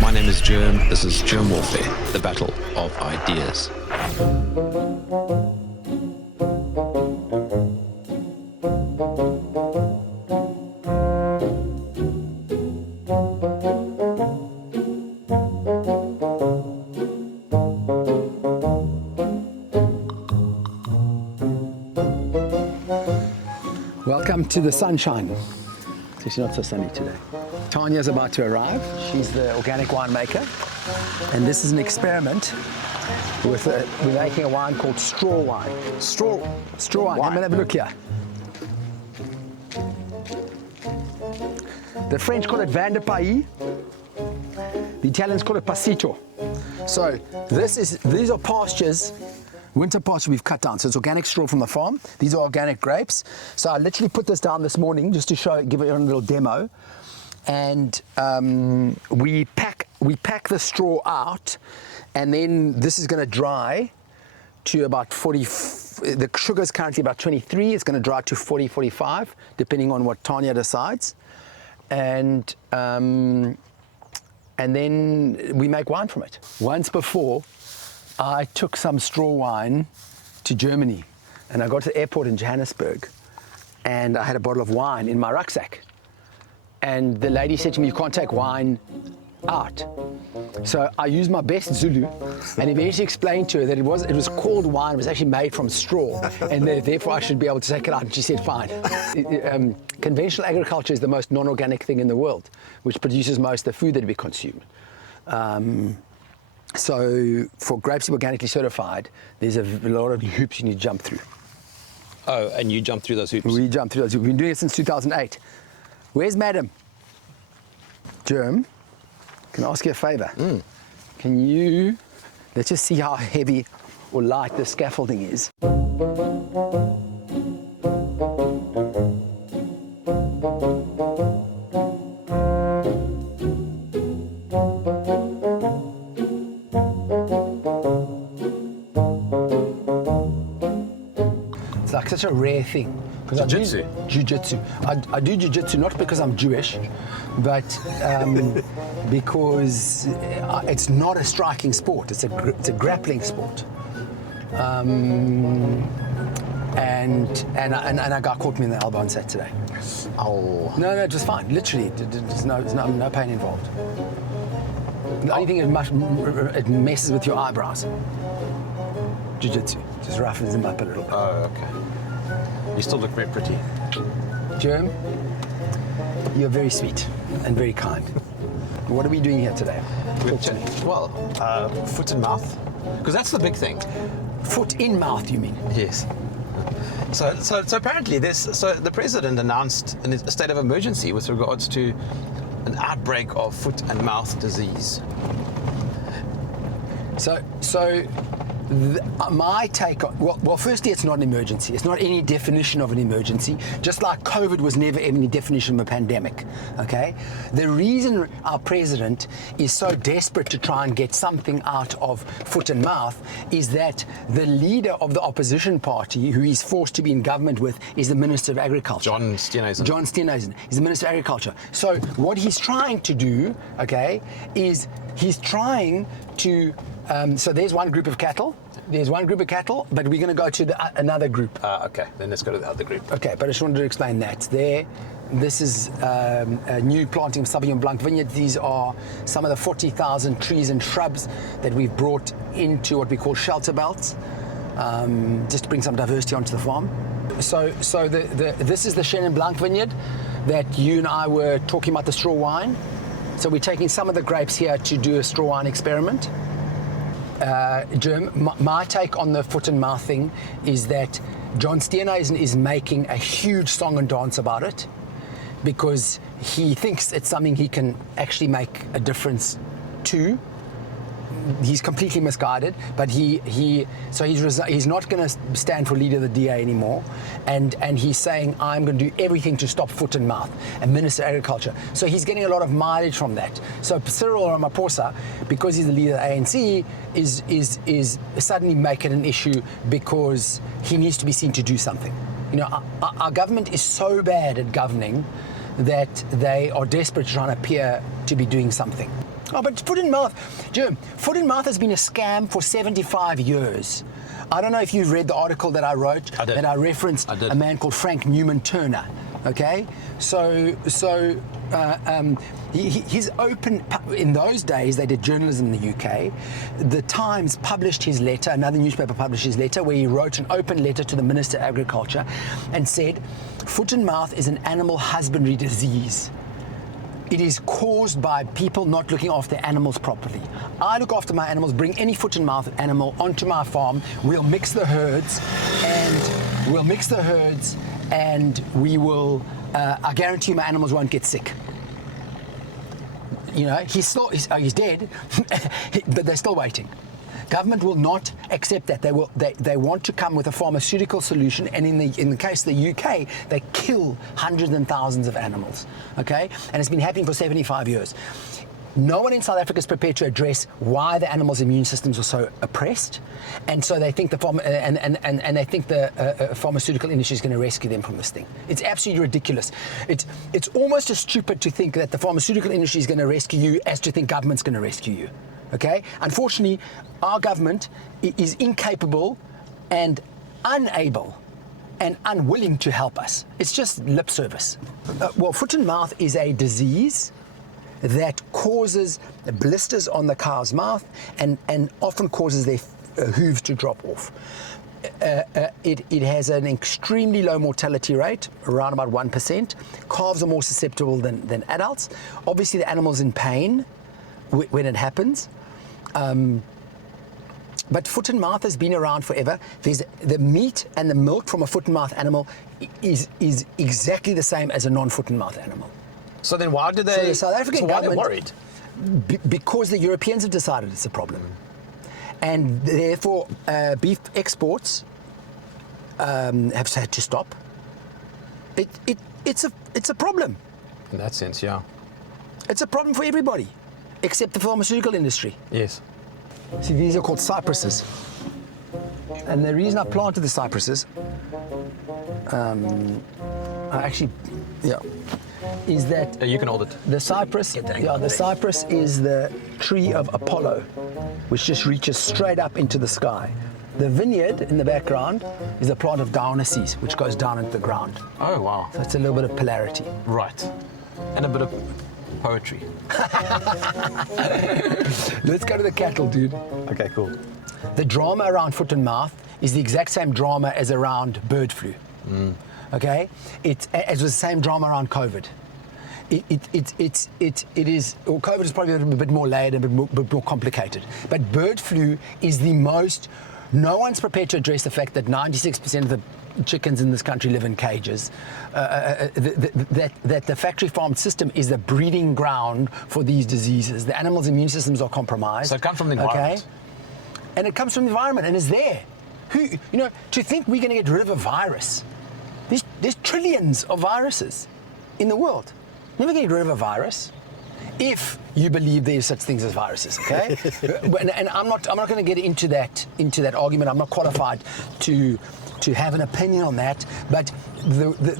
My name is Jerm. This is Jerm Warfare, the battle of ideas. Welcome to the sunshine. It's not so sunny today. Tanya's about to arrive. She's the organic winemaker, and this is an experiment with we're making a wine called straw wine. Straw wine. Come and have a look here. The French call it Vin de Pays. The Italians call it Passito. So these are pastures. Winter pasture we've cut down, so it's organic straw from the farm. These are organic grapes. So I literally put this down this morning just to give it a little demo. And we pack the straw out, and then this is going to dry to about 40. The sugar is currently about 23. It's going to dry to 40, 45, depending on what Tanya decides. And then we make wine from it. Once before, I took some straw wine to Germany, and I got to the airport in Johannesburg, and I had a bottle of wine in my rucksack. And the lady said to me, "You can't take wine out." So I used my best Zulu and eventually explained to her that it was called wine, it was actually made from straw, and therefore I should be able to take it out. And she said, fine. Conventional agriculture is the most non-organic thing in the world, which produces most of the food that we consume. So for grapes to be organically certified, there's a lot of hoops you need to jump through. Oh, and you jump through those hoops? We jump through those hoops. We've been doing it since 2008. Where's Madam? Jerm, can I ask you a favor? Can you, let's just see how heavy or light the scaffolding is. It's like such a rare thing. Jiu-jitsu? Jiu-jitsu. I do jiu-jitsu not because I'm Jewish, but because it's not a striking sport. It's a grappling sport. And a guy caught me in the elbow on Saturday. Oh. No, it was fine. Literally, there's no pain involved. The only thing it messes with your eyebrows. Jiu-jitsu just roughens them up a little bit. Oh, okay. You still look very pretty. Jerm, you're very sweet and very kind. What are we doing here today? Well, foot and mouth, because that's the big thing. Foot in mouth, you mean? Yes. So apparently the president announced a state of emergency with regards to an outbreak of foot and mouth disease. My take on, well, firstly, it's not an emergency. It's not any definition of an emergency, just like COVID was never any definition of a pandemic, okay? The reason our president is so desperate to try and get something out of foot and mouth is that the leader of the opposition party, who he's forced to be in government with, is the Minister of Agriculture. John Steenhuisen is the Minister of Agriculture. So what he's trying to do, okay, is he's trying to so there's one group of cattle. But we're going to go to another group. Okay, then let's go to the other group. Okay, but I just wanted to explain that. This is a new planting of Sauvignon Blanc vineyard. These are some of the 40,000 trees and shrubs that we've brought into what we call shelter belts, just to bring some diversity onto the farm. So this is the Chenin Blanc vineyard that you and I were talking about, the straw wine. So we're taking some of the grapes here to do a straw wine experiment. Jerm, my take on the foot and mouth thing is that John Steenhuisen is making a huge song and dance about it because he thinks it's something he can actually make a difference to. He's completely misguided, but he's not going to stand for leader of the DA anymore, and he's saying, I'm going to do everything to stop foot and mouth, and Minister of Agriculture. So he's getting a lot of mileage from that. So Cyril Ramaphosa, because he's the leader of the ANC, is suddenly making an issue because he needs to be seen to do something. You know, our government is so bad at governing that they are desperate to try and appear to be doing something. Oh, but foot and mouth, Jerm, foot and mouth has been a scam for 75 years. I don't know if you've read the article that I wrote, that I referenced a man called Frank Newman Turner. Okay, he's open. In those days, they did journalism in the UK. The Times published his letter. Another newspaper published his letter, where he wrote an open letter to the Minister of Agriculture, and said, "Foot and mouth is an animal husbandry disease. It is caused by people not looking after animals properly. I look after my animals, bring any foot and mouth animal onto my farm. We'll mix the herds, and we will, I guarantee you my animals won't get sick." You know, he's dead, but they're still waiting. Government will not accept that. They want to come with a pharmaceutical solution, and in the case of the UK, they kill hundreds and thousands of animals. Okay, and it's been happening for 75 years. No one in South Africa is prepared to address why the animals' immune systems are so oppressed, and so they think the pharmaceutical industry is going to rescue them from this thing. It's absolutely ridiculous. It's almost as stupid to think that the pharmaceutical industry is going to rescue you as to think government's going to rescue you. Okay? Unfortunately, our government is incapable and unable and unwilling to help us. It's just lip service. Well, foot and mouth is a disease that causes blisters on the cow's mouth and often causes their hooves to drop off. It has an extremely low mortality rate, around about 1%. Calves are more susceptible than adults. Obviously, the animal's in pain when it happens. But foot and mouth has been around forever. There's the meat and the milk from a foot and mouth animal is exactly the same as a non-foot and mouth animal. So then why did they? So the South African government, why are they worried? Because the Europeans have decided it's a problem, and therefore beef exports have had to stop. It's a problem. In that sense, yeah. It's a problem for everybody, except the pharmaceutical industry. Yes. See, these are called cypresses. And the reason I planted the cypresses, is that You can hold it. the cypress, the cypress is the tree of Apollo, which just reaches straight up into the sky. The vineyard in the background is the plant of Dionysus, which goes down into the ground. Oh, wow. So it's a little bit of polarity. Right. And a bit of poetry. Let's go to the cattle, dude. Okay, cool. The drama around foot and mouth is the exact same drama as around bird flu. Okay, it was the same drama around COVID. It is. Well, COVID is probably a bit more layered and a bit more complicated. But bird flu is the most. No one's prepared to address the fact that 96% of the chickens in this country live in cages. That the factory farmed system is the breeding ground for these diseases. The animals' immune systems are compromised. So it comes from the environment. Okay? And it comes from the environment and is there. To think we're going to get rid of a virus. There's trillions of viruses in the world. Never get rid of a virus if you believe there's such things as viruses. Okay, and I'm not going to get into that argument. I'm not qualified to have an opinion on that. But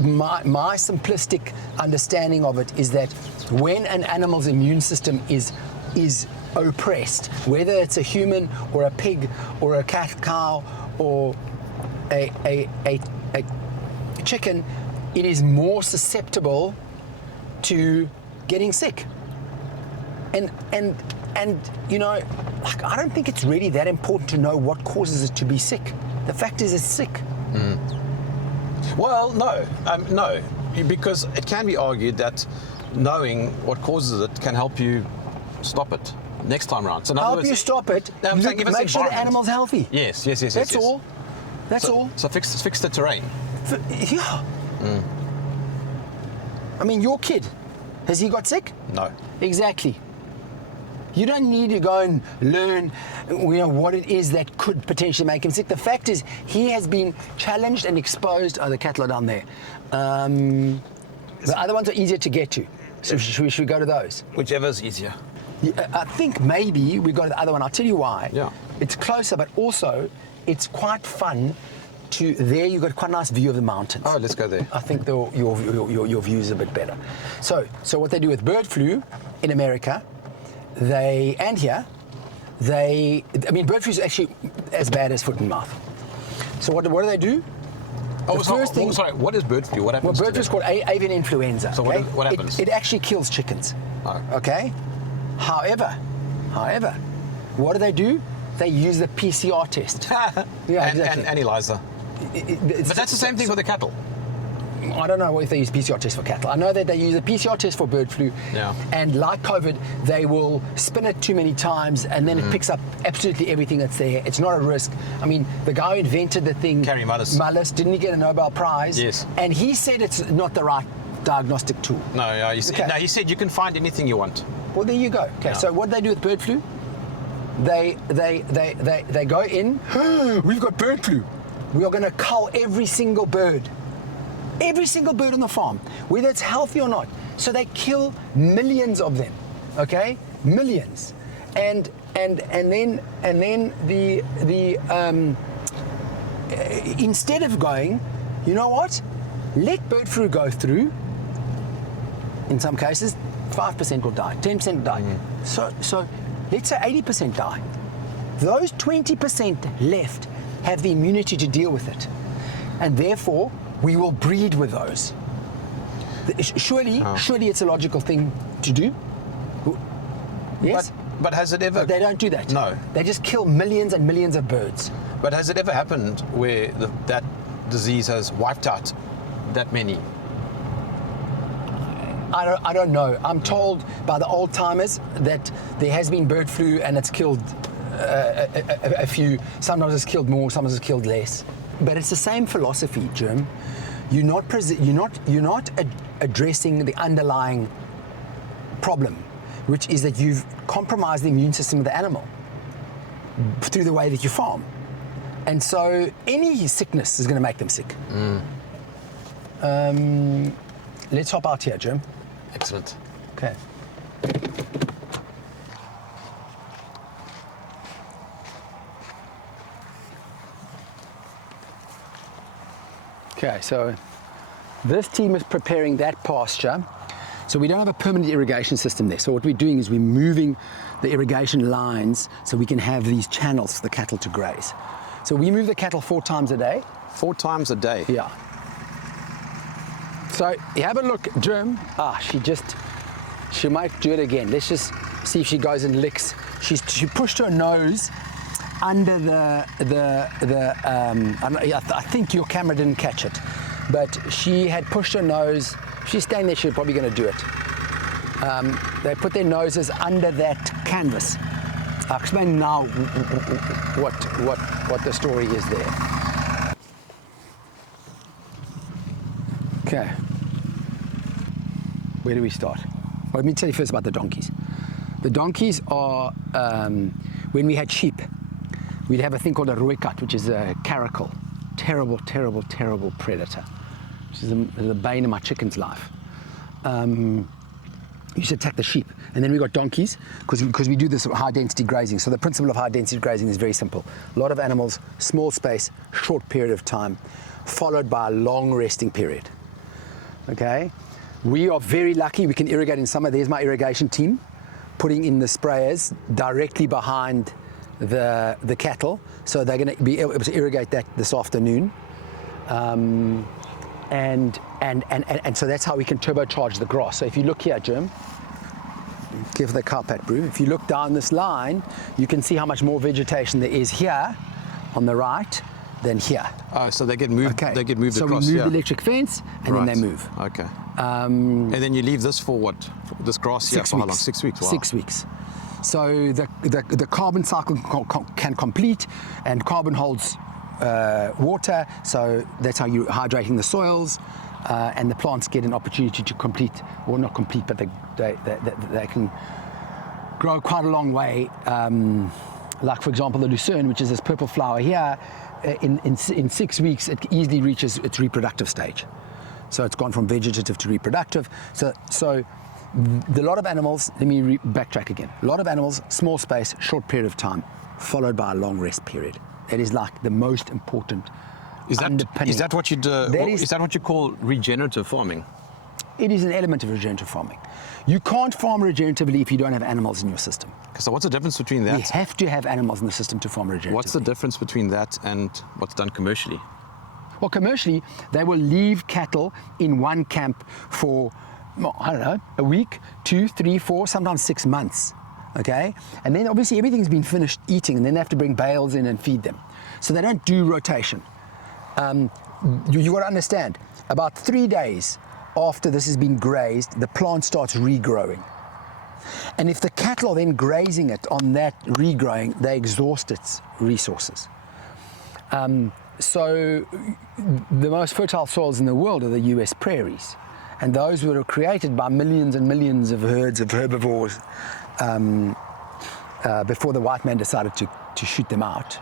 my simplistic understanding of it is that when an animal's immune system is oppressed, whether it's a human or a pig or a cow or a chicken, it is more susceptible to getting sick. And I don't think it's really that important to know what causes it to be sick. The fact is it's sick. Well, no, because it can be argued that knowing what causes it can help you stop it next time around. So help you stop it. I'm saying if it's make sure the animal's healthy. Yes. That's all. That's all. So fix the terrain. Yeah. I mean, your kid, has he got sick? No. Exactly. You don't need to go and learn, what it is that could potentially make him sick. The fact is, he has been challenged and exposed. Oh, the cattle are down there. The other ones are easier to get to. So should we go to those? Whichever's easier. Yeah, I think maybe we go to the other one. I'll tell you why. Yeah. It's closer, but also it's quite fun. There you've got quite a nice view of the mountains. Oh, let's go there. I think your view is a bit better. So what they do with bird flu in America and here, I mean, bird flu is actually as bad as foot and mouth. So what do they do? Sorry, what is bird flu? What happens? Well, bird flu is called avian influenza. So okay? what happens? It actually kills chickens. Oh. Okay? However, what do? They use the PCR test. Yeah, exactly. And ELISA. But that's the same thing for the cattle. I don't know if they use PCR test for cattle. I know that they use a PCR test for bird flu. Yeah. And like COVID, they will spin it too many times and then it picks up absolutely everything that's there. It's not a risk. I mean, the guy who invented the thing, Gary Mullis, didn't he get a Nobel Prize? Yes. And he said it's not the right diagnostic tool. No, yeah, he said you can find anything you want. Well, there you go. Okay, Yeah. so what do they do with bird flu? They go in, we've got bird flu. We are going to cull every single bird. Every single bird on the farm, whether it's healthy or not. So they kill millions of them, okay? Millions. And then instead of going, you know what? Let bird flu go through. In some cases, 5% will die, 10% will die. So let's say 80% die. Those 20% left have the immunity to deal with it. And therefore, we will breed with those. Surely it's a logical thing to do. Yes? But has it ever... But they don't do that. No. They just kill millions and millions of birds. But has it ever happened where that disease has wiped out that many? I don't know. I'm told by the old timers that there has been bird flu and it's killed a few. Sometimes it's killed more, sometimes it's killed less. But it's the same philosophy, Jerm. You're not addressing the underlying problem, which is that you've compromised the immune system of the animal through the way that you farm. And so any sickness is going to make them sick. Let's hop out here, Jerm. Excellent. Okay. Okay, so this team is preparing that pasture. So we don't have a permanent irrigation system there. So what we're doing is we're moving the irrigation lines so we can have these channels for the cattle to graze. So we move the cattle 4 times a day. 4 times a day? Yeah. So you have a look, Jerm. She might do it again. Let's just see if she goes and licks. She pushed her nose under I think your camera didn't catch it, but she had pushed her nose. She's standing there, she's probably going to do it. They put their noses under that canvas. I'll explain now what the story is there. Okay. Where do we start? Well, let me tell you first about the donkeys. The donkeys are, when we had sheep, we'd have a thing called a rooikat, which is a caracal. Terrible, terrible, terrible predator. Which is the bane of my chicken's life. Used to attack the sheep. And then we got donkeys, because we do this high density grazing. So the principle of high density grazing is very simple. A lot of animals, small space, short period of time, followed by a long resting period. Okay? We are very lucky, we can irrigate in summer. There's my irrigation team, putting in the sprayers directly behind the cattle, so they're going to be able to irrigate that this afternoon, and so that's how we can turbocharge the grass. So if you look here, Jerm, give the carpet brew. If you look down this line, you can see how much more vegetation there is here on the right than here. Oh, so they get moved. Okay. They get moved so across. So we move the electric fence, and then they move. Okay. And then you leave this for what? This grass here for how long? 6 weeks. Wow. 6 weeks. So the carbon cycle can complete, and carbon holds water, so that's how you're hydrating the soils, and the plants get an opportunity to complete, or not complete, but they can grow quite a long way. Like, for example, the lucerne, which is this purple flower here, in 6 weeks, it easily reaches its reproductive stage. So it's gone from vegetative to reproductive. So a lot of animals, let me backtrack again. A lot of animals, small space, short period of time, followed by a long rest period. It is like the most important underpinning. Is that what you do? Is that what you call regenerative farming? It is an element of regenerative farming. You can't farm regeneratively if you don't have animals in your system. So what's the difference between You that? have to have animals in the system to farm regeneratively. What's the difference between that and what's done commercially? Well, commercially, they will leave cattle in one camp for, I don't know, a week, 2, 3, 4, sometimes 6 months, okay? And then obviously everything's been finished eating, and then they have to bring bales in and feed them. So they don't do rotation. You got to understand, about 3 days after this has been grazed, the plant starts regrowing. And if the cattle are then grazing it on that regrowing, they exhaust its resources. So the most fertile soils in the world are the US prairies. And those were created by millions and millions of herds of herbivores before the white man decided to shoot them out.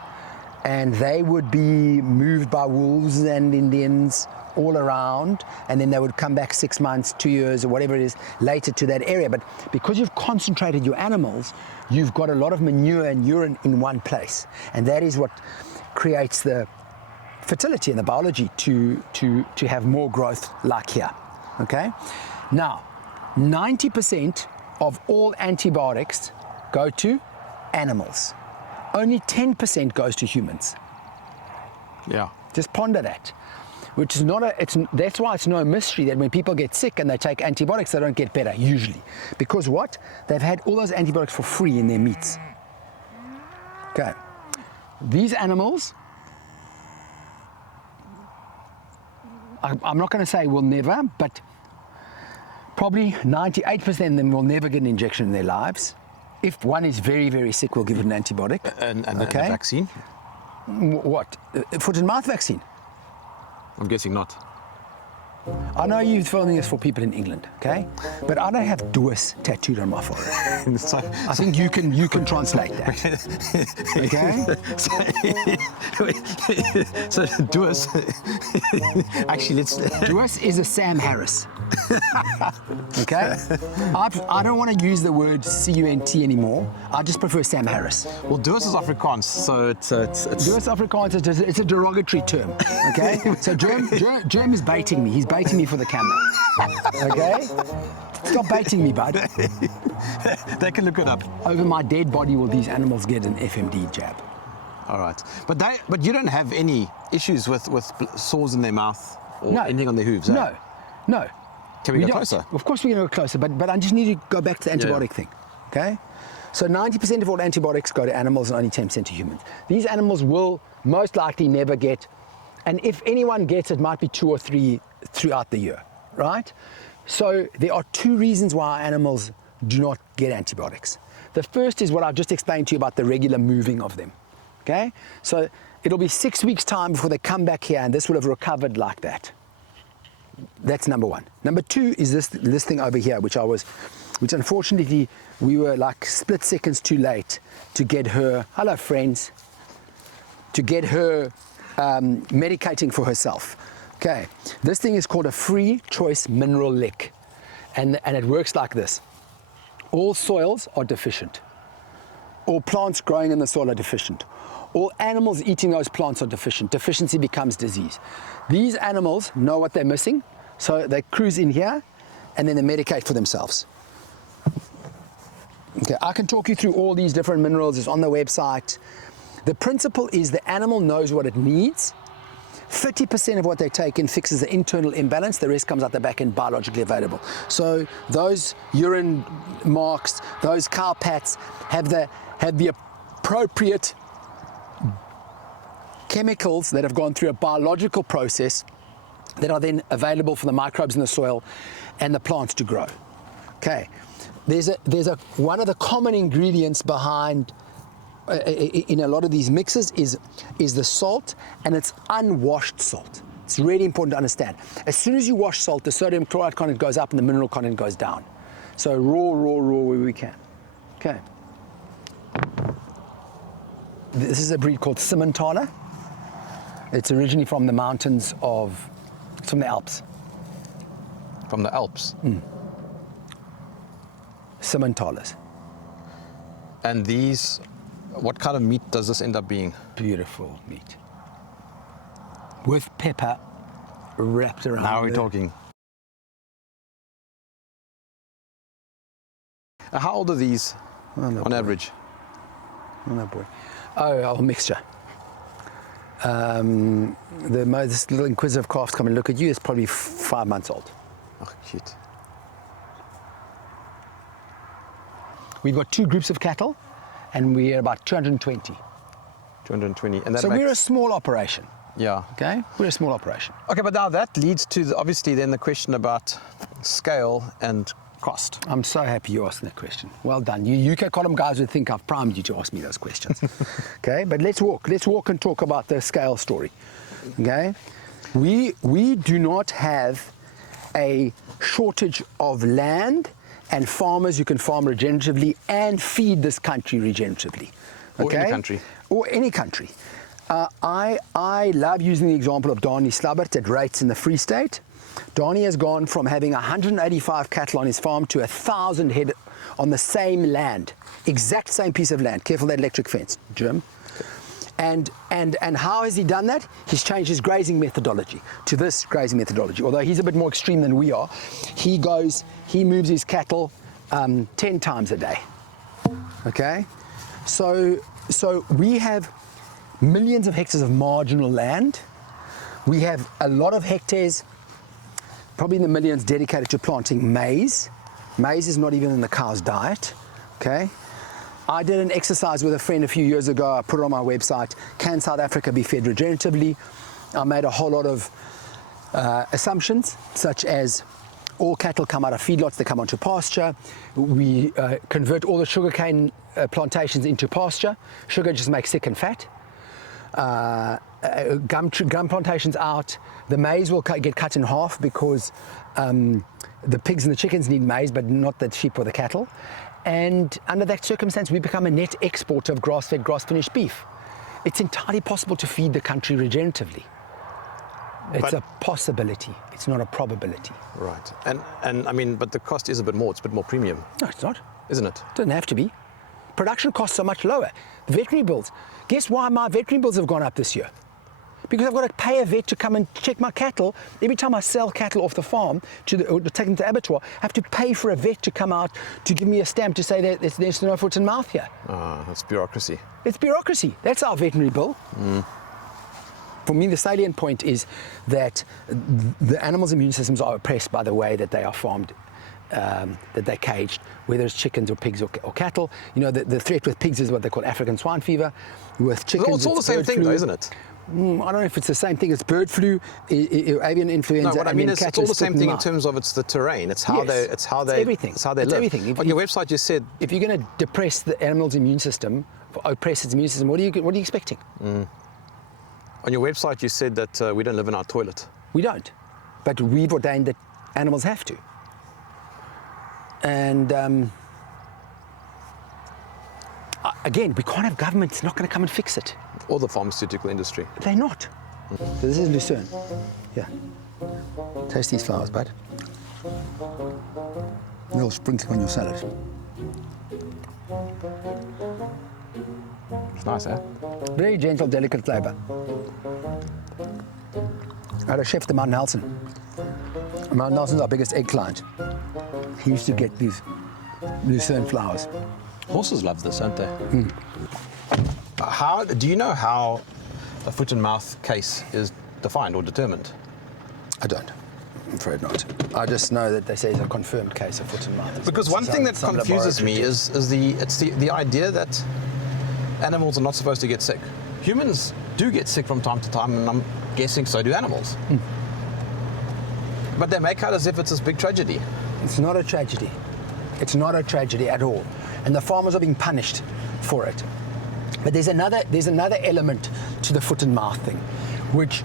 And they would be moved by wolves and Indians all around, and then they would come back 6 months, 2 years, or whatever it is, later to that area. But because you've concentrated your animals, you've got a lot of manure and urine in one place. And that is what creates the fertility and the biology to have more growth like here, okay? Now, 90% of all antibiotics go to animals. Only 10% goes to humans. Yeah. Just ponder that. Which is not that's why it's no mystery that when people get sick and they take antibiotics, they don't get better, usually. Because what? They've had all those antibiotics for free in their meats. Okay. These animals, I'm not going to say will never, but probably 98% of them will never get an injection in their lives. If one is very, very sick, we'll give it an antibiotic. And the vaccine? What? Foot and mouth vaccine? I'm guessing not. I know you're filming this for people in England, okay? But I don't have DOS tattooed on my forehead. I think you can translate that, okay? So DOS, actually let's... DOS is a Sam Harris, okay? I don't want to use the word CUNT anymore. I just prefer Sam Harris. Well, DOS is Afrikaans, so it's DOS Afrikaans, it's a derogatory term, okay? So Jerm is baiting me. He's baiting me for the camera, okay? Stop baiting me, bud. They can look it up. Over my dead body will these animals get an FMD jab. All right. But you don't have any issues with sores in their mouth or anything on their hooves, eh? No. Can we go closer? Of course we're going to go closer, but I just need to go back to the antibiotic thing, okay? So 90% of all antibiotics go to animals and only 10% to humans. These animals will most likely never get, and if anyone gets, it might be 2 or 3 throughout the year, right? So there are 2 reasons why animals do not get antibiotics. The first is what I've just explained to you about the regular moving of them, okay? So it'll be 6 weeks' time before they come back here, and this will have recovered like that. That's number 1. Number 2 is this thing over here, which unfortunately we were like split seconds too late to get her, hello friends, to get her medicating for herself. Okay, this thing is called a free choice mineral lick, and it works like this. All soils are deficient. All plants growing in the soil are deficient. All animals eating those plants are deficient. Deficiency becomes disease. These animals know what they're missing, so they cruise in here and then they medicate for themselves. Okay, I can talk you through all these different minerals. It's on the website. The principle is the animal knows what it needs. 30% of what they take in fixes the internal imbalance. The rest comes out the back end biologically available. So those urine marks, those cow pats have the appropriate chemicals that have gone through a biological process that are then available for the microbes in the soil and the plants to grow. Okay, there's one of the common ingredients behind in a lot of these mixes is the salt, and it's unwashed salt. It's really important to understand. As soon as you wash salt, the sodium chloride content goes up and the mineral content goes down. So raw where we can. Okay. This is a breed called Simmentaler. It's originally from the mountains it's from the Alps. From the Alps? Simmentalers. And these, what kind of meat does this end up being? Beautiful meat. With pepper wrapped around. Now we're talking. How old are these on average? Oh, no boy. Oh, mixture. This little inquisitive calf's come and look at you. It's probably 5 months old. Oh, cute. We've got 2 groups of cattle, and we're about 220. 220. And that So makes, we're a small operation. Yeah. Okay, we're a small operation. Okay, but now that leads to obviously then the question about scale and cost. I'm so happy you asked that question. Well done. You UK column guys would think I've primed you to ask me those questions. Okay, but let's walk and talk about the scale story. Okay, we do not have a shortage of land and farmers who can farm regeneratively and feed this country regeneratively. Okay? Or any country. Or any country. I love using the example of Donnie Slubbert at rates in the Free State. Donnie has gone from having 185 cattle on his farm to 1,000 head on the same land, exact same piece of land. Careful that electric fence, Jerm. And how has he done that? He's changed his grazing methodology to this grazing methodology. Although he's a bit more extreme than we are, he moves his cattle 10 times a day. Okay, so we have millions of hectares of marginal land. We have a lot of hectares, probably in the millions, dedicated to planting maize. Maize is not even in the cow's diet, okay? I did an exercise with a friend a few years ago. I put it on my website. Can South Africa be fed regeneratively? I made a whole lot of assumptions, such as all cattle come out of feedlots, they come onto pasture. We convert all the sugarcane plantations into pasture. Sugar just makes sick and fat. Gum plantations out. The maize will get cut in half because the pigs and the chickens need maize, but not the sheep or the cattle. And under that circumstance, we become a net exporter of grass-fed, grass-finished beef. It's entirely possible to feed the country regeneratively. It's a possibility. It's not a probability. Right. And I mean, but the cost is a bit more. It's a bit more premium. No, it's not. Isn't it? It doesn't have to be. Production costs are much lower. The veterinary bills. Guess why my veterinary bills have gone up this year? Because I've got to pay a vet to come and check my cattle. Every time I sell cattle off the farm or take them to the abattoir, I have to pay for a vet to come out to give me a stamp to say that there's no foot and mouth here. That's bureaucracy. It's bureaucracy. That's our veterinary bill. For me, the salient point is that the animals' immune systems are oppressed by the way that they are farmed, that they're caged, whether it's chickens or pigs or cattle. You know, the threat with pigs is what they call African swine fever. With chickens, It's all the same thing, though, isn't it? I don't know if it's the same thing. It's bird flu, avian influenza. No, what I mean is it's all the same thing in terms of it's the terrain. It's how they It's everything. It's how they live. Everything. On your website, you said if you're going to depress the animal's immune system, oppress its immune system, what are you expecting? on your website you said that we don't live in our toilet. We don't, but we've ordained that animals have to. And again, we can't have government. It's not going to come and fix it. Or the pharmaceutical industry. They're not. So this is Lucerne. Yeah. Taste these flowers, bud. A little sprinkling on your salad. It's nice, eh? Very gentle, delicate flavour. I had a chef, the Mount Nelson. Mount Nelson's our biggest egg client. He used to get these Lucerne flowers. Horses love this, don't they? How do you know how a foot and mouth case is defined or determined? I don't. I'm afraid not. I just know that they say it's a confirmed case of foot and mouth. Because one thing that confuses me is the idea that animals are not supposed to get sick. Humans do get sick from time to time, and I'm guessing so do animals. But they make out as if it's this big tragedy. It's not a tragedy. It's not a tragedy at all. And the farmers are being punished for it. But there's another element to the foot and mouth thing, which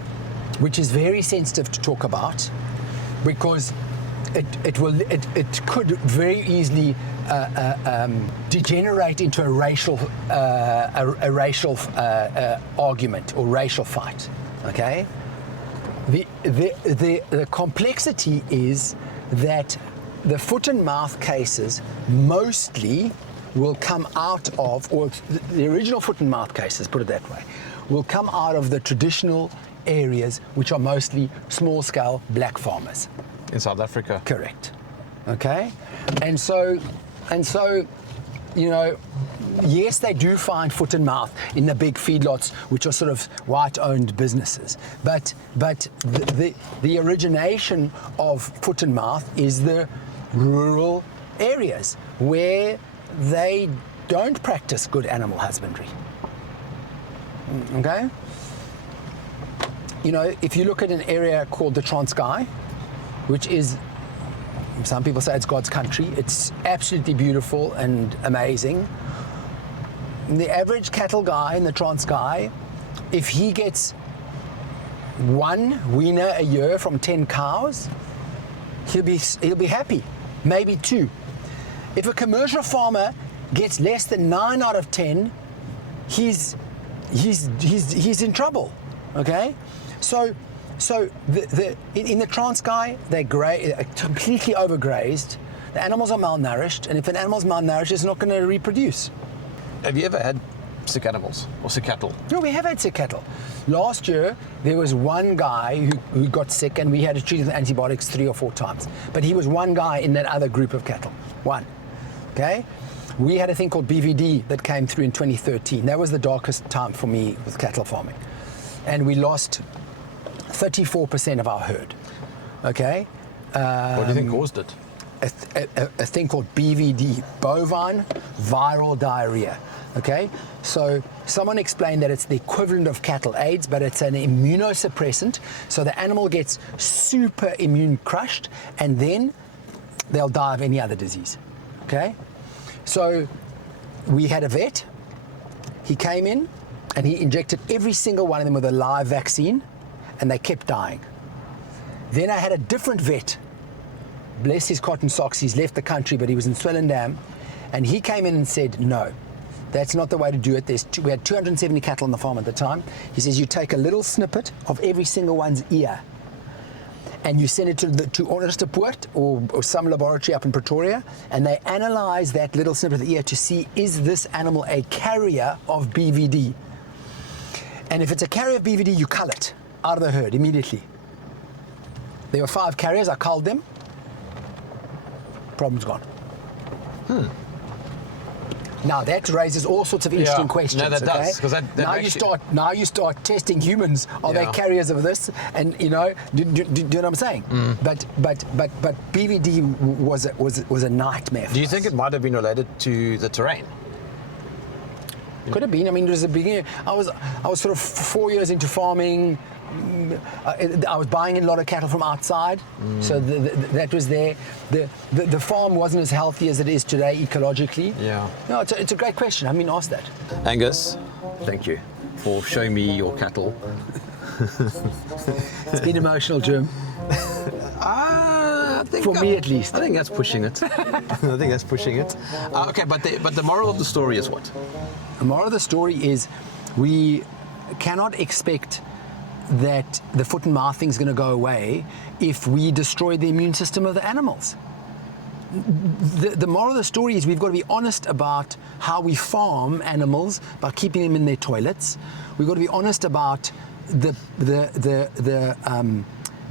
is very sensitive to talk about, because it could very easily degenerate into a racial argument or racial fight. Okay. The complexity is that the foot and mouth cases mostly will come out of, or the original foot and mouth cases, put it that way, will come out of the traditional areas which are mostly small-scale black farmers. In South Africa? Correct. Okay? And so And so, you know, yes, they do find foot and mouth in the big feedlots, which are sort of white-owned businesses. But the origination of foot and mouth is the rural areas where they don't practice good animal husbandry. Okay? You know, if you look at an area called the Transkei, which is, some people say it's God's country, it's absolutely beautiful and amazing. The average cattle guy in the Transkei, if he gets 1 weaner a year from 10 cows, he'll be happy, maybe 2. If a commercial farmer gets less than 9 out of 10, he's in trouble. Okay, so in the Transkei, they're completely overgrazed. The animals are malnourished, and if an animal's malnourished, it's not going to reproduce. Have you ever had sick animals or sick cattle? No, we have had sick cattle. Last year, there was one guy who got sick, and we had to treat him with antibiotics 3 or 4 times. But he was one guy in that other group of cattle. One. Okay? We had a thing called BVD that came through in 2013. That was the darkest time for me with cattle farming. And we lost 34% of our herd. Okay? What do you think caused it? A thing called BVD, bovine viral diarrhea. Okay, so someone explained that it's the equivalent of cattle AIDS, but it's an immunosuppressant. So the animal gets super immune crushed, and then they'll die of any other disease. Okay, so we had a vet. He came in and he injected every single one of them with a live vaccine, and they kept dying. Then I had a different vet. Bless his cotton socks, he's left the country, but he was in Swellendam, and he came in and said, no, that's not the way to do it. We had 270 cattle on the farm at the time. He says, you take a little snippet of every single one's ear, and you send it to Onderstepoort or some laboratory up in Pretoria, and they analyze that little snippet of the ear to see, is this animal a carrier of BVD? And if it's a carrier of BVD, you cull it out of the herd immediately. There were 5 carriers, I culled them. Problem's gone. Now that raises all sorts of interesting questions. No, that does, because that now you start testing humans. Are they carriers of this? And you know, do you know what I'm saying? But BVD was a nightmare for Do you us. think it might have been related to the terrain? Could have been. I mean, it was the beginning. I was sort of 4 years into farming. I was buying in a lot of cattle from outside, so that was there. The farm wasn't as healthy as it is today ecologically. Yeah. No, it's a great question. I mean, ask that. Angus, Thank you. for showing me your cattle. It's been emotional, Jerm. I think For me, at least. I think that's pushing it. I think that's pushing it. Okay, but the moral of the story is what? The moral of the story is we cannot expect that the foot and mouth thing is going to go away if we destroy the immune system of the animals. The moral of the story is we've got to be honest about how we farm animals by keeping them in their toilets. We've got to be honest about the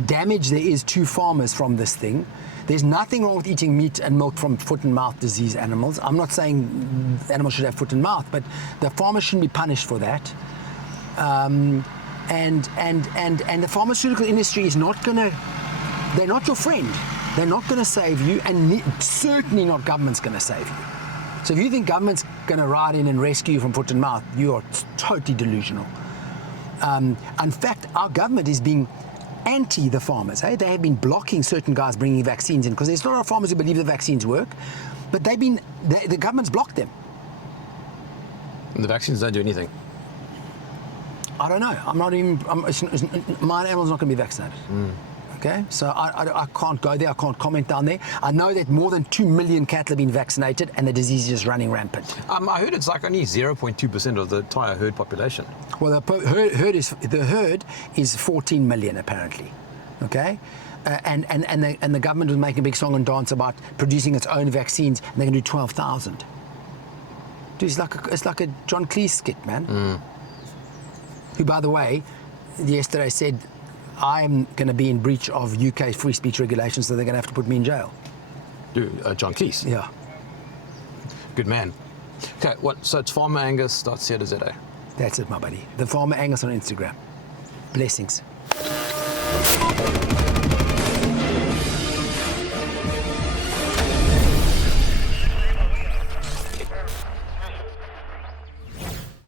damage there is to farmers from this thing. There's nothing wrong with eating meat and milk from foot and mouth disease animals. I'm not saying animals should have foot and mouth, but the farmers shouldn't be punished for that. And the pharmaceutical industry is not gonna, they're not your friend. They're not gonna save you, and certainly not government's gonna save you. So if you think government's gonna ride in and rescue you from foot and mouth, you are totally delusional. In fact, our government is being anti the farmers. They have been blocking certain guys bringing vaccines in, because there's a lot of farmers who believe the vaccines work, but the government's blocked them. And the vaccines don't do anything. I don't know. My animal's not going to be vaccinated. Okay, so I can't go there. I can't comment down there. I know that more than 2 million cattle have been vaccinated, and the disease is running rampant. I heard it's like only 0.2% of the entire herd population. Well, the herd is 14 million apparently. Okay, and the government was making a big song and dance about producing its own vaccines, and they're going to do 12,000. Dude, it's like a John Cleese skit, man. Who, by the way, yesterday said, I'm going to be in breach of UK free speech regulations, so they're going to have to put me in jail. John Cleese? Yeah. Good man. Okay, so it's farmerangus.co.za. That's it, my buddy. The Farmer Angus on Instagram. Blessings.